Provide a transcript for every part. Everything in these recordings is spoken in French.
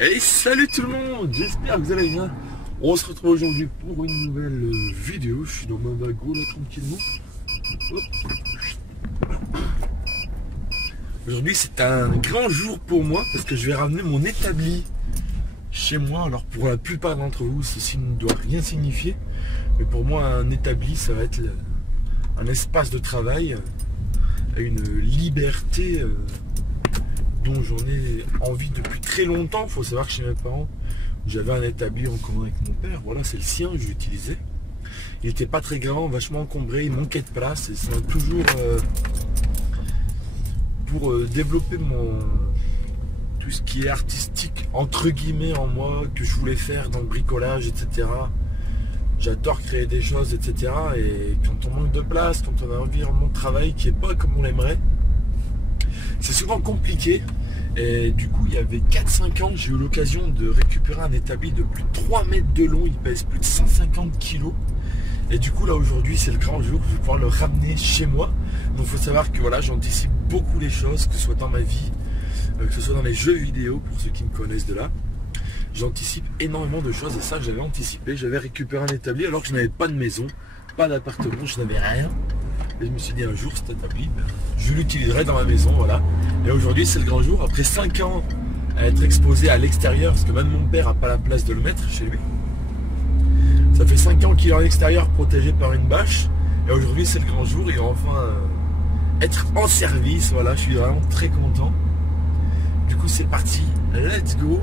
Et salut tout le monde, j'espère que vous allez bien. On se retrouve aujourd'hui pour une nouvelle vidéo. Je suis dans ma bago là tranquillement. Aujourd'hui c'est un grand jour pour moi parce que je vais ramener mon établi chez moi. Alors pour la plupart d'entre vous ceci ne doit rien signifier, mais pour moi un établi ça va être un espace de travail, une liberté dont j'en ai envie depuis très longtemps. Il faut savoir que chez mes parents j'avais un établi en commun avec mon père. Voilà, c'est le sien que je l'utilisais. Il n'était pas très grand, vachement encombré, il manquait de place et ça m'a toujours pour développer tout ce qui est artistique entre guillemets en moi, que je voulais faire dans le bricolage, etc. J'adore créer des choses, etc. Et quand on manque de place, quand on a un environnement de travail qui n'est pas comme on l'aimerait, c'est souvent compliqué. Et du coup, il y avait 4-5 ans, j'ai eu l'occasion de récupérer un établi de plus de 3 mètres de long. Il pèse plus de 150 kg. Et du coup, là, aujourd'hui, c'est le grand jour. Je vais pouvoir le ramener chez moi. Donc, il faut savoir que voilà, j'anticipe beaucoup les choses, que ce soit dans ma vie, que ce soit dans les jeux vidéo, pour ceux qui me connaissent de là. J'anticipe énormément de choses et ça, j'avais anticipé. J'avais récupéré un établi alors que je n'avais pas de maison, pas d'appartement, je n'avais rien. Et je me suis dit un jour cet établi, je l'utiliserai dans ma maison, voilà. Et aujourd'hui c'est le grand jour, après 5 ans à être exposé à l'extérieur, parce que même mon père n'a pas la place de le mettre chez lui. Ça fait 5 ans qu'il est en extérieur protégé par une bâche. Et aujourd'hui c'est le grand jour, il va enfin être en service, voilà, je suis vraiment très content. Du coup c'est parti, let's go,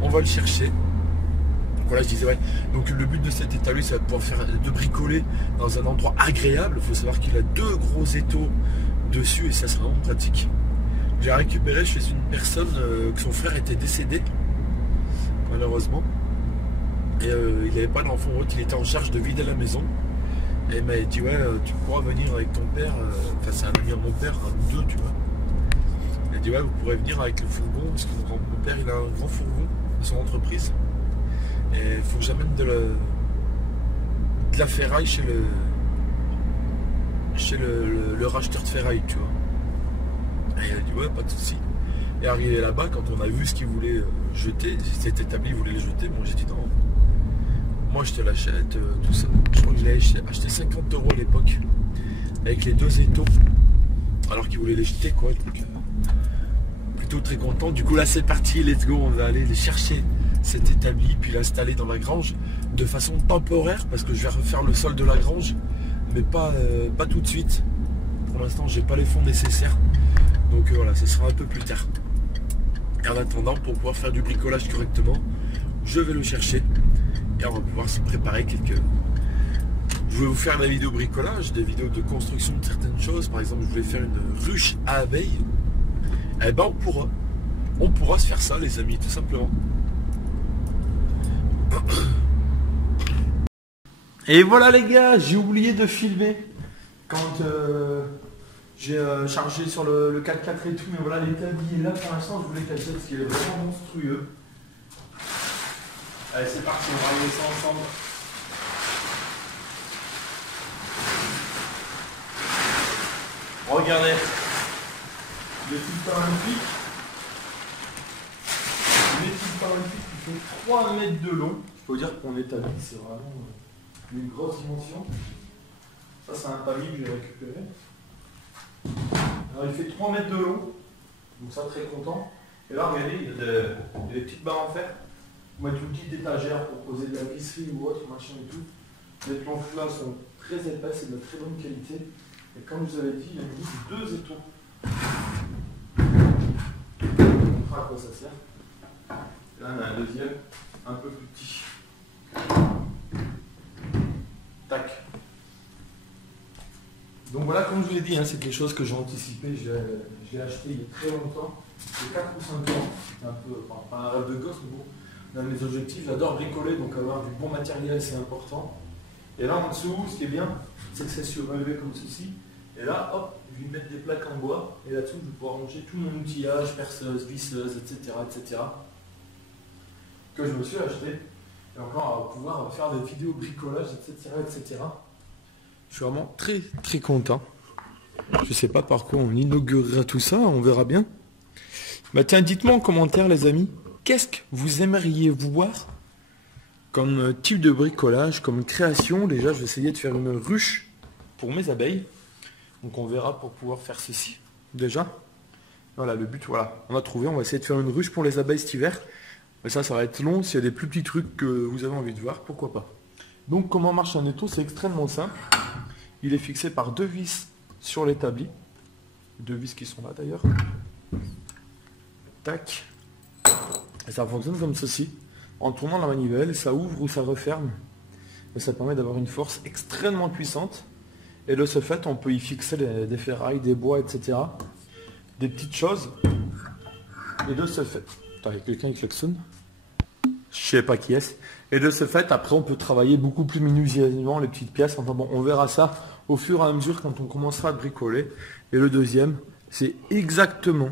on va le chercher. Voilà, je disais ouais. Donc le but de cet établi, c'est de pouvoir faire de bricoler dans un endroit agréable. Il faut savoir qu'il a 2 gros étaux dessus et ça c'est vraiment pratique. J'ai récupéré chez une personne que son frère était décédé, malheureusement. Et il n'avait pas d'enfant autre, il était en charge de vider la maison. Et il m'a dit ouais, tu pourras venir avec ton père, enfin c'est un ami à mon père, un ou deux, tu vois. Il a dit ouais, vous pourrez venir avec le fourgon, parce que mon père il a un grand fourgon de son entreprise. Et il faut que j'amène de la ferraille chez le racheteur de ferraille, tu vois. Et il a dit ouais, pas de souci. Et arrivé là-bas, quand on a vu ce qu'il voulait jeter, cet établi, il voulait le jeter, moi j'ai dit non, moi je te l'achète, tout ça. Je crois que je l'ai acheté 50 € à l'époque, avec les 2 étaux, alors qu'il voulait les jeter, quoi. Donc, plutôt très content. Du coup là c'est parti, let's go, on va aller les chercher cet établi, puis l'installer dans la grange de façon temporaire, parce que je vais refaire le sol de la grange, mais pas tout de suite. Pour l'instant j'ai pas les fonds nécessaires, donc voilà, ce sera un peu plus tard. Et en attendant, pour pouvoir faire du bricolage correctement, je vais le chercher et on va pouvoir se préparer quelques... Je vais vous faire des vidéos bricolage, des vidéos de construction de certaines choses. Par exemple, je voulais faire une ruche à abeilles. Eh ben on pourra se faire ça, les amis, tout simplement. Et voilà les gars, j'ai oublié de filmer quand j'ai chargé sur le 4x4 et tout, mais voilà, l'établi est là pour l'instant. Je voulais cacher parce qu'il est vraiment monstrueux. Allez, c'est parti, on va regarder ça ensemble. Regardez le type paralympique. Les types paralympiques qui font 3 mètres de long. Il faut dire qu'on établit, c'est vraiment une grosse dimension. Ça c'est un palier que j'ai récupéré. Alors il fait 3 mètres de long, donc ça très content. Et là regardez, il y a des petites barres en fer. On va mettre une petite étagère pour poser de la visserie ou autre, machin et tout. Les planches là sont très épaisses et de très bonne qualité. Et comme je vous avais dit, il y a mis 2 étaux. On fera à quoi ça sert. Et là on a un deuxième, un peu plus petit. Tac. Donc voilà, comme je vous l'ai dit, hein, c'est quelque chose que j'ai anticipé, j'ai acheté il y a très longtemps, il y a 4 ou 5 ans, c'est un peu, enfin, pas un rêve de gosse, mais bon, dans mes objectifs, j'adore bricoler, donc avoir du bon matériel c'est important. Et là en dessous, ce qui est bien, c'est que c'est surélevé comme ceci, et là, hop, je vais mettre des plaques en bois, et là-dessous, je vais pouvoir ranger tout mon outillage, perceuse, visseuse, etc., etc., que je me suis acheté, et encore à pouvoir faire des vidéos bricolage, etc., etc. Je suis vraiment très très content. Je sais pas par quoi on inaugurera tout ça, on verra bien. Bah tiens, dites-moi en commentaire les amis, qu'est-ce que vous aimeriez voir comme type de bricolage, comme création? Déjà, je vais essayer de faire une ruche pour mes abeilles. Donc on verra pour pouvoir faire ceci. Déjà, voilà le but, voilà. On a trouvé, on va essayer de faire une ruche pour les abeilles cet hiver. Mais ça va être long. S'il y a des plus petits trucs que vous avez envie de voir, pourquoi pas. Donc comment marche un étau? C'est extrêmement simple. Il est fixé par 2 vis sur l'établi. 2 vis qui sont là d'ailleurs. Tac. Et ça fonctionne comme ceci. En tournant la manivelle, ça ouvre ou ça referme. Et ça permet d'avoir une force extrêmement puissante. Et de ce fait, on peut y fixer des ferrailles, des bois, etc. Des petites choses. Et de ce fait... Attends, il y a quelqu'un qui klaxonne. Je sais pas qui est. Et de ce fait, après, on peut travailler beaucoup plus minutieusement les petites pièces. Enfin bon, on verra ça au fur et à mesure quand on commencera à bricoler. Et le deuxième, c'est exactement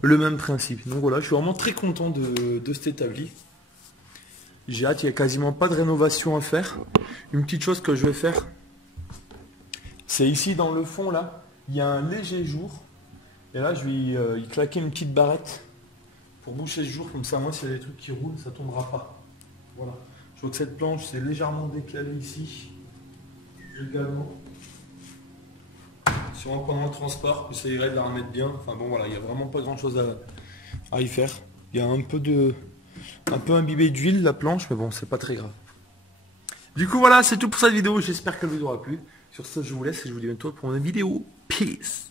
le même principe. Donc voilà, je suis vraiment très content de cet établi. J'ai hâte, il n'y a quasiment pas de rénovation à faire. Une petite chose que je vais faire, c'est ici dans le fond là, il y a un léger jour. Et là, je vais y claquer une petite barrette pour boucher ce jour. Comme ça, moi, s'il y a des trucs qui roulent, ça ne tombera pas. Voilà. Je vois que cette planche s'est légèrement décalée ici. Également. Sûrement pendant le transport, j'essayerai de la remettre bien. Enfin bon, voilà, il n'y a vraiment pas grand chose à y faire. Il y a un peu imbibé d'huile la planche, mais bon, c'est pas très grave. Du coup, voilà, c'est tout pour cette vidéo. J'espère qu'elle vous aura plu. Sur ce, je vous laisse et je vous dis bientôt pour une vidéo. Peace!